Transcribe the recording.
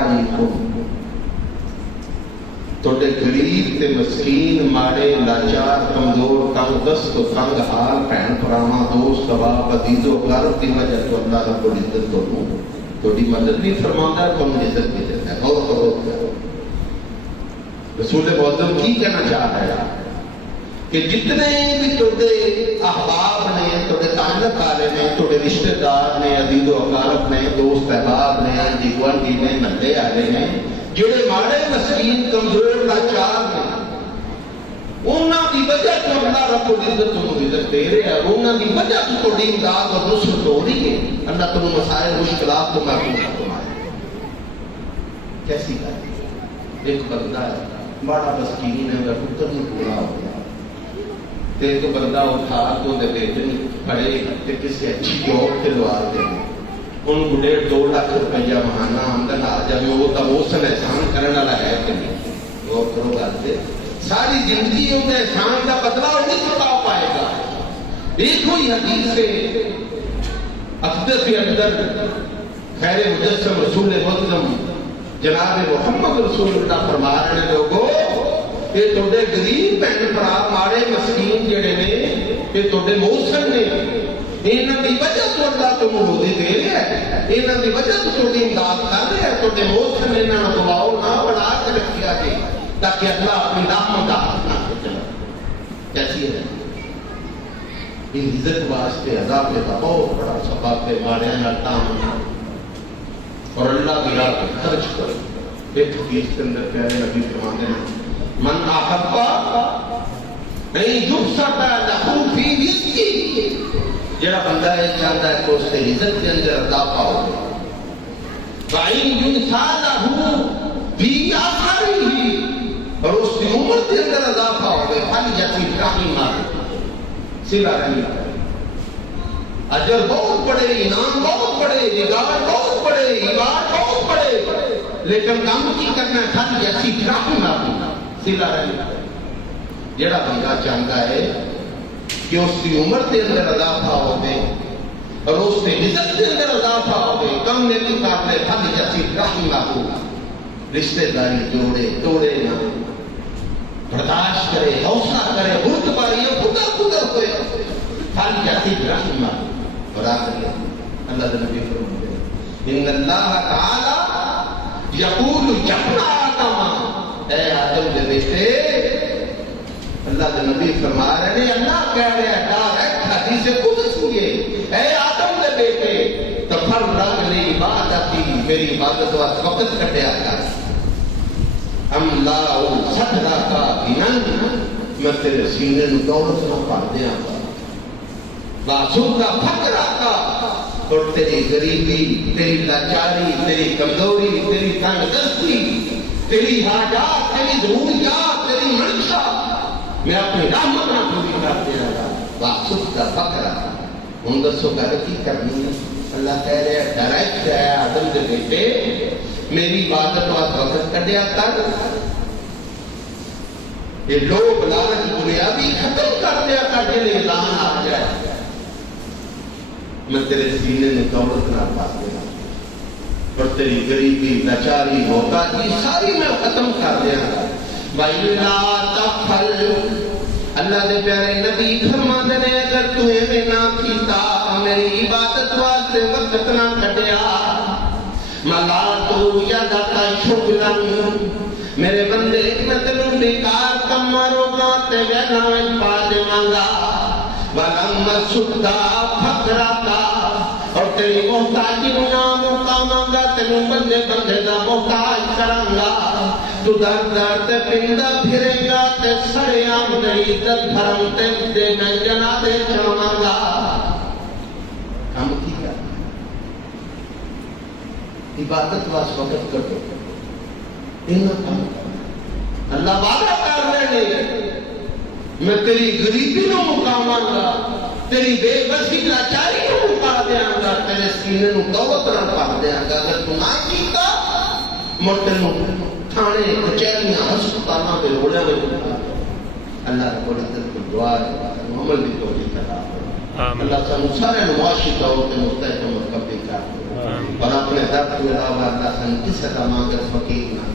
رعایکم، توڑے غریب تے مسکین ماڑے لاچار کمزور تنگ دست و تنگ حال بہن پراواں دوست احباب عزیز و اقارب کی وجہ تو اللہ رب العزت توڑی مدد بھی فرماتا ہے، تم عزت بھی دیتا ہے. غور کرو رسول معظم کی کہنا چاہ رہا ہے کہ جتنے بھی توڑے احباب نے، توڑے تعلق والے نے، توڑے رشتہ دار نے، عزیز و اقارب نے، دوست احباب نے، دیگوانگی نے، نلے والے نے، جڑے ماڑے مسکین کمزور لاچار نے، انہاں دی وجہ تو اللہ رب العزت تمہیں عزت دے رہے ہیں، انہاں دی وجہ تو تھوڑی امداد اور نصرت ہو رہی ہے. اللہ تمہیں مسائل مشکلات کو محفوظ فرمائے. کیسی بات؟ ایک بندہ ہے بڑا مسکین ہے، وہ پتر نہیں پورا ہو گیا، تے تو بندہ اٹھا تو دے بیٹے پڑے تے کسی اچھی جاب تے لوا دے، ان کو 1.5-2 لاکھ روپیہ مہانہ آمدن آ جائے، وہ تو محسن احسان کرنے والا ہے کہ نہیں؟ غور کرو گل تے ساری زندگی ان احسان کا بدلہ وہ نہیں چکا پائے گا. دیکھو یہ حدیث سے اقدس کے اندر خیر مجسم رسول معظم جناب محمد رسول اللہ فرما رہے ہیں لوگوں کہ توڑے غریب بہن بھرا ماڑے مسکین جڑے نے، کہ توڑے محسن نے، انہاں دی وجہ تو اللہ تو مہودی دے رہا ہے، انہاں دی وجہ تو توڑی امداد کر رہا ہے. توڑے محسن نے انہاں دعاؤ نہ بڑھا کے رکھیا جائے تاکہ اللہ اپنی رحمت عطا نہ کرے. کیسی ہے یہ عزت واسطے عذاب کا بہت بڑا سبب ہے. ماڑیاں نال تعامل اور اللہ کی راہ میں خرچ کرو. ایک حدیث کے اندر پیارے نبی فرماتے ہیں من احب ان یبسط له فی رزقہ، جڑا بندہ ہے چاہتا ہے کہ اس کے رزق کے اندر اضافہ ہو، وَإِن يُنْسَى لَهُ فِي آخَرِهِ، اور اس کی عمر کے اندر اضافہ ہو گئے، فَلْيَصِلْ رَحِمَهُ، صلہ رحم. اجر بہت بڑے، انعام بہت بڑے، ریگارڈ بہت بڑے، ایوارڈ بہت بڑے، لیکن کام کی کرنا ہے فَلْيَصِلْ رَحِمَهُ، صلہ رحم. جڑا بندہ چاہتا ہے کہ اس کی عمر کے اندر اضافہ ہو گئے اور اس کے رزق کے اندر اضافہ ہو گئے، کم میں بھی قابل فَلْيَصِلْ رَحِمَهُ، رشتہ داری جوڑے توڑے نہ، برداشت کرے، حوصلہ کرے، برد باری خدا ہوئے، فَلْيَصِلْ رَحِمَهُ. اور آخر اللہ کے نبی فرماتے ہیں ان اللہ تعالی یقول جبنا آدم، اے آدم کے بیٹے، اللہ کے نبی فرما رہے ہیں، اللہ کہہ رہے ہیں ڈائریکٹ حدیث قدسی ہے، اے آدم کے بیٹے تفرغ لی عبادتی، میری عبادت واسطے وقت کٹیا کر، املا صدرک غنی، میں تیرے سینے نو دولت نہ بھر دیاں گا، واسد فقرک، اور تیری غریبی، تیری لاچاری، تیری کمزوری، تیری تنگ دستی، تیری حاجات، تیری ضروریات، تیری منشا میں اپنی رحمت نہ پوری کر دیا گا. واسد فقرک، ہم دسو گھر کی کرنی ہے. اللہ کہہ رہے ہیں ڈائریکٹ ہے آدم کے بیٹے میری عبادت وقت کٹیا کر، یہ لوگ لالچ بنیادی ختم کر دیا کر، یہ اعلان آ جائے میں تیرے سینے میں دولت نہ پا دیا اور تیری غریبی، لاچاری، محتاجی ساری میں ختم کر دیا گا. وَإِلَّا تَفْعَلْ، اللہ دے پیارے نبی فرماتے ہیں اگر تو ایویں نہ کیتا، میری عبادت واسطے وقت نہ کٹیا، مَلَاتُ يَدَكَ شُغْلًا، میرے بندے میں تینوں بیکار کم مارو گا تے وینا میں پا دیواں گا، وَلَمَّ سُدَّا فَقْرَكَ، اور تیری محتاجی نہ مقاماں گا، تینوں بندے بندے دا محتاج کراں گا، تو در در تے پندا پھرے گا تے سڑے آمدنی تے بھرم تے دے میں جنازے چڑھاں گا. ہم کی کر عبادت واس وقت کر دو، اللہ وعدہ کر رہے ہیں میں تیری غریبی نو مقاماں گا، تیری بے بسی لاچاری نو مقا دیاں گا، تیرے سینے نو دولت نہ بھر دیاں گا. اگر تو نہ کیتا مڑ نو تھانے کچہریاں ہسپتالاں دے روڑیاں میں اللہ رب العزت کو دعا ہے عمل بھی توفیق عطا فرمائے. اللہ سانو سارے معاشی طور تے مستحکم متقبل کر اور اپنے در تو علاوہ اللہ سن کسی کا مانگت فقیر نہ